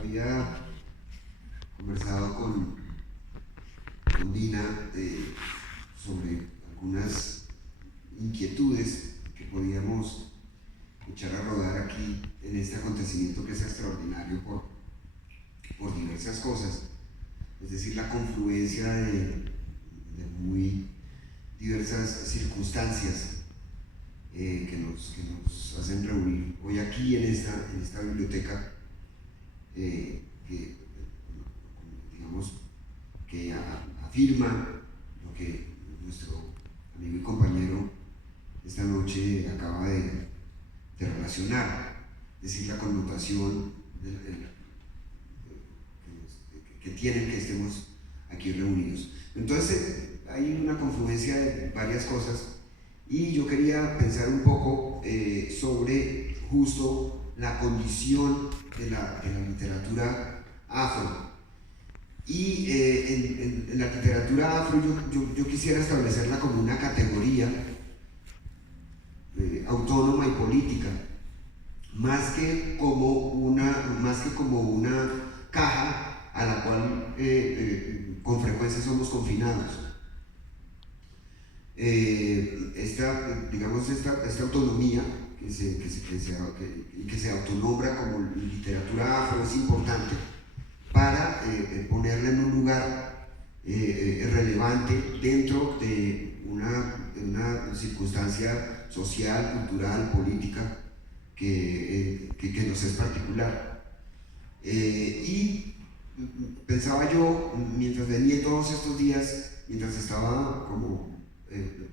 había conversado con Dina sobre algunas inquietudes que podíamos echar a rodar aquí en este acontecimiento que es extraordinario por diversas cosas, es decir, la confluencia de muy diversas circunstancias que nos hacen reunir hoy aquí en esta biblioteca que digamos que afirma lo que nuestro amigo y compañero esta noche acaba de relacionar, es decir, la connotación que tienen que estemos aquí reunidos. Entonces hay una confluencia de varias cosas y yo quería pensar un poco sobre justo la condición de la literatura afro. Y en la literatura afro yo quisiera establecerla como una categoría autónoma y política, más que como una caja a la cual con frecuencia somos confinados. Esta autonomía que se autonombra como literatura afro es importante para ponerla en un lugar relevante dentro de una circunstancia social, cultural, política que nos es particular. Y pensaba yo, mientras venía todos estos días, mientras estaba como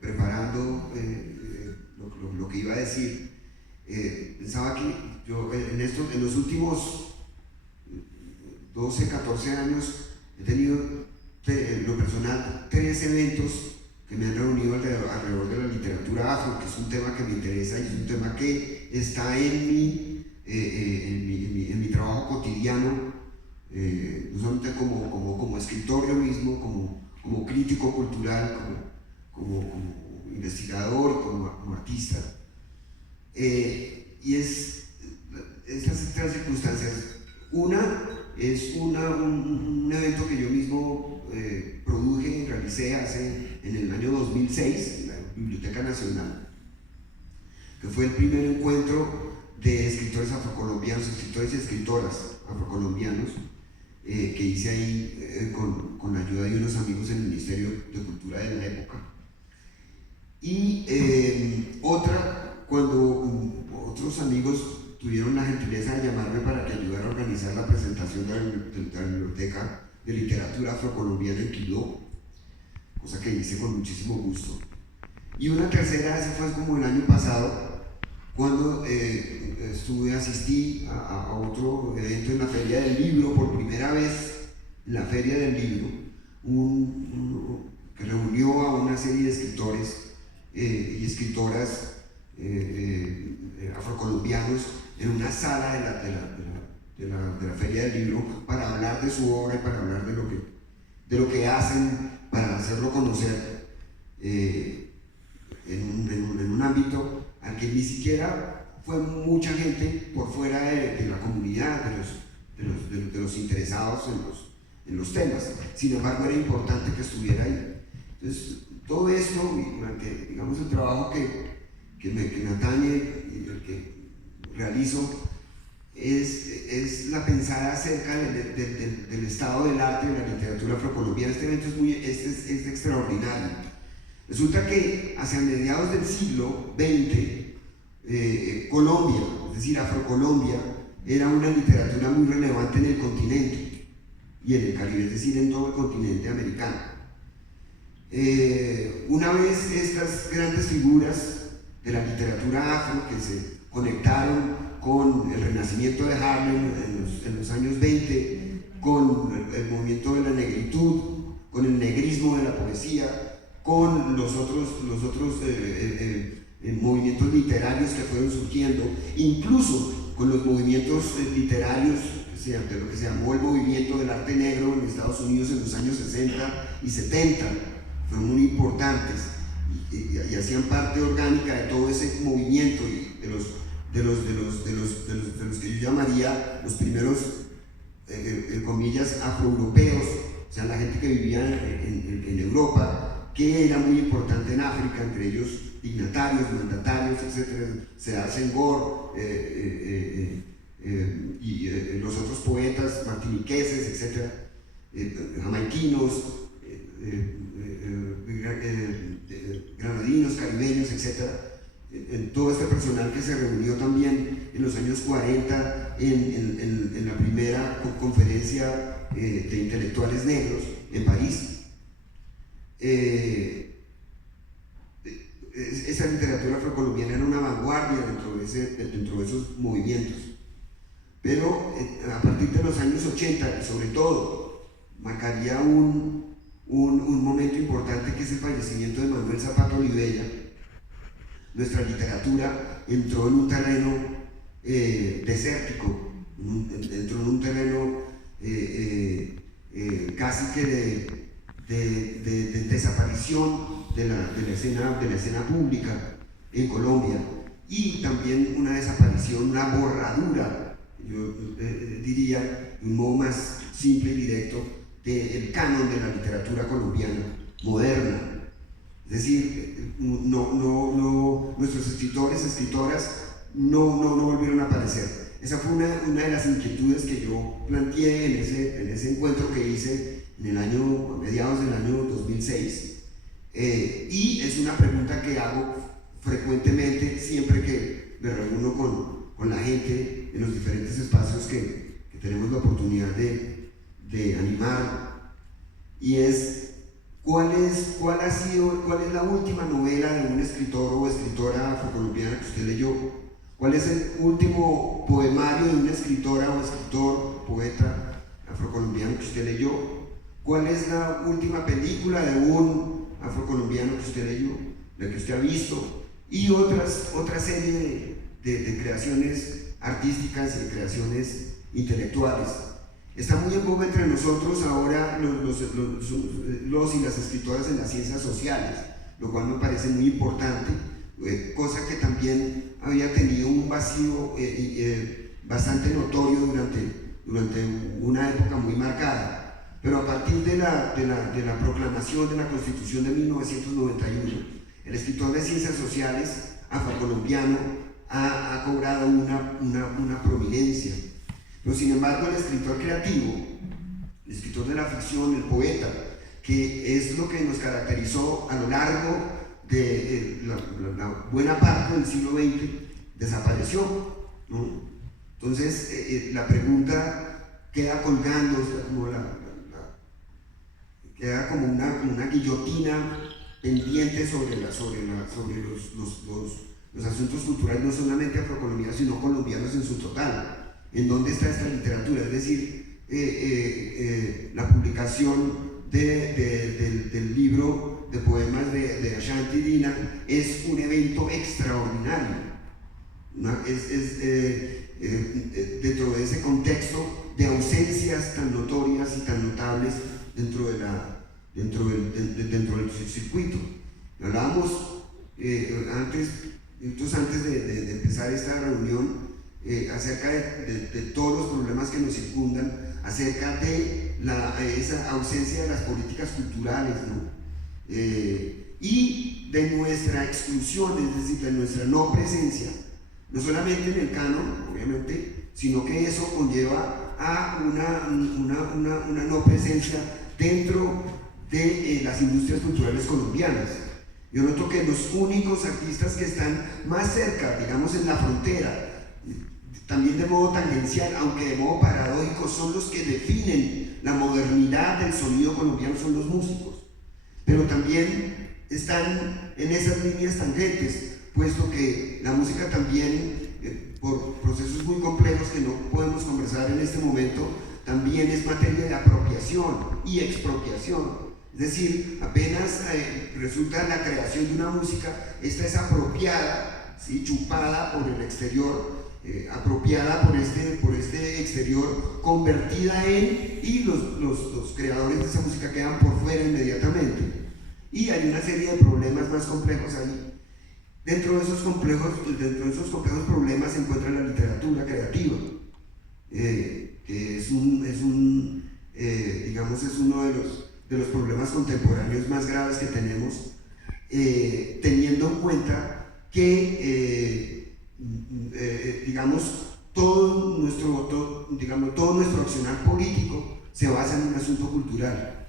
preparando lo que iba a decir, pensaba que yo en los últimos 12, 14 años he tenido en lo personal 3 eventos que me han reunido alrededor de la literatura afro, que es un tema que me interesa y es un tema que está en mi trabajo cotidiano, no solamente como escritor yo mismo, como crítico cultural, como investigador, como artista. Y estas 3 circunstancias. Una es un evento que yo mismo produje y realicé en el año 2006 en la Biblioteca Nacional, que fue el primer encuentro de escritores afrocolombianos, escritores y escritoras afrocolombianos, que hice ahí con la ayuda de unos amigos en el Ministerio de Cultura de la época. Y otra, cuando otros amigos tuvieron la gentileza de llamarme para que ayudara a organizar la presentación de la Biblioteca de Literatura Afrocolombiana en Quibdó, cosa que hice con muchísimo gusto. Y una tercera, ese fue como el año pasado, cuando asistí a otro evento en la Feria del Libro, por primera vez en la Feria del Libro, que reunió a una serie de escritores y escritoras afrocolombianos en una sala de la Feria del Libro para hablar de su obra y para hablar de lo que hacen para hacerlo conocer en un ámbito al que ni siquiera fue mucha gente por fuera de la comunidad, de los interesados en los temas. Sin embargo, era importante que estuviera ahí. Entonces, todo esto, durante, digamos, el trabajo que me atañe y el que realizo, es la pensada acerca del estado del arte y de la literatura afrocolombiana. Este evento es extraordinario. Resulta que hacia mediados del siglo XX, Colombia, es decir, Afrocolombia, era una literatura muy relevante en el continente y en el Caribe, es decir, en todo el continente americano. Una vez estas grandes figuras de la literatura afro que se conectaron con el renacimiento de Harlem en los años 20, con el movimiento de la negritud, con el negrismo de la poesía, con los otros movimientos literarios que fueron surgiendo, incluso con los movimientos literarios de lo que se llamó el movimiento del arte negro en Estados Unidos en los años 60 y 70, fueron muy importantes y hacían parte orgánica de todo ese movimiento y de los que yo llamaría los primeros comillas, afroeuropeos, o sea, la gente que vivía en Europa, que era muy importante en África, entre ellos dignatarios, mandatarios, etc. Seda Senghor y los otros poetas martiniqueses, etc., jamaiquinos, granadinos, caribeños, etc. Todo este personal que se reunió también en los años 40 en la primera conferencia de intelectuales negros en París. Esa literatura afrocolombiana era una vanguardia dentro de esos movimientos. Pero a partir de los años 80, y sobre todo, marcaría un momento importante, que es el fallecimiento de Manuel Zapata Olivella. Nuestra literatura entró en un terreno desértico, entró en un terreno casi que de desaparición de la escena pública en Colombia, y también una desaparición, una borradura, yo diría, de un modo más simple y directo, del canon de la literatura colombiana moderna. Es decir, nuestros escritores, escritoras no volvieron a aparecer. Esa fue una de las inquietudes que yo planteé en ese encuentro que hice a mediados del año 2006. Y es una pregunta que hago frecuentemente siempre que me reúno con la gente en los diferentes espacios que tenemos la oportunidad de animar, y es ¿cuál es la última novela de un escritor o escritora afrocolombiana que usted leyó? ¿Cuál es el último poemario de una escritora o escritor, poeta afrocolombiano que usted leyó? ¿Cuál es la última película de un afrocolombiano que usted leyó, la que usted ha visto? Y otra serie de creaciones artísticas y de creaciones intelectuales. Está muy en boga entre nosotros ahora los y las escritoras en las ciencias sociales, lo cual me parece muy importante, cosa que también había tenido un vacío bastante notorio durante una época muy marcada. Pero a partir de la proclamación de la Constitución de 1991, el escritor de ciencias sociales afrocolombiano ha cobrado una prominencia. Pero sin embargo, el escritor creativo, el escritor de la ficción, el poeta, que es lo que nos caracterizó a lo largo de la buena parte del siglo XX, desapareció, ¿no? Entonces, la pregunta queda colgando, queda como una guillotina pendiente sobre los asuntos culturales, no solamente afrocolombianos, sino colombianos en su total. ¿En dónde está esta literatura? Es decir, la publicación del libro de poemas de Ashanti Dina es un evento extraordinario, ¿no? Dentro de ese contexto de ausencias tan notorias y tan notables dentro del circuito. Hablábamos antes de empezar esta reunión acerca de todos los problemas que nos circundan, acerca de esa ausencia de las políticas culturales, ¿no? Y de nuestra exclusión, es decir, de nuestra no presencia, no solamente en el canon, obviamente, sino que eso conlleva a una no presencia dentro de las industrias culturales colombianas. Yo noto que los únicos artistas que están más cerca, digamos en la frontera, también de modo tangencial, aunque de modo paradójico, son los que definen la modernidad del sonido colombiano, son los músicos. Pero también están en esas líneas tangentes, puesto que la música también, por procesos muy complejos que no podemos conversar en este momento, también es materia de apropiación y expropiación. Es decir, apenas resulta la creación de una música, esta es apropiada, ¿sí?, chupada por el exterior, apropiada por este exterior, convertida en, y los creadores de esa música quedan por fuera inmediatamente. Y hay una serie de problemas más complejos ahí. Dentro de esos complejos problemas se encuentra la literatura creativa, que es digamos, es uno de los problemas contemporáneos más graves que tenemos, teniendo en cuenta que, digamos, todo nuestro accionar político se basa en un asunto cultural.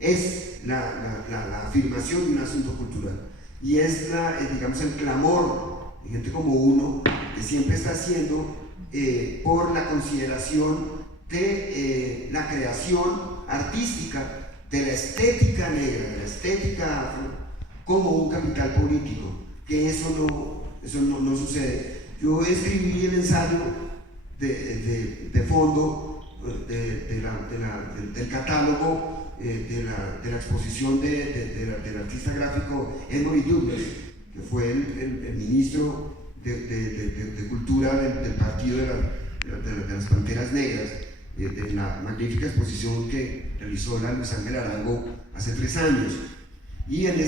Es la afirmación de un asunto cultural y es digamos, el clamor de gente como uno que siempre está haciendo por la consideración de la creación artística, de la estética negra, de la estética afro, como un capital político, que eso no sucede. Yo escribí el ensayo de fondo del catálogo de la exposición del artista gráfico Emory Douglas, que fue el ministro de Cultura del Partido de las Panteras Negras, de la magnífica exposición que realizó la Luis Ángel Arango hace 3 años. Y en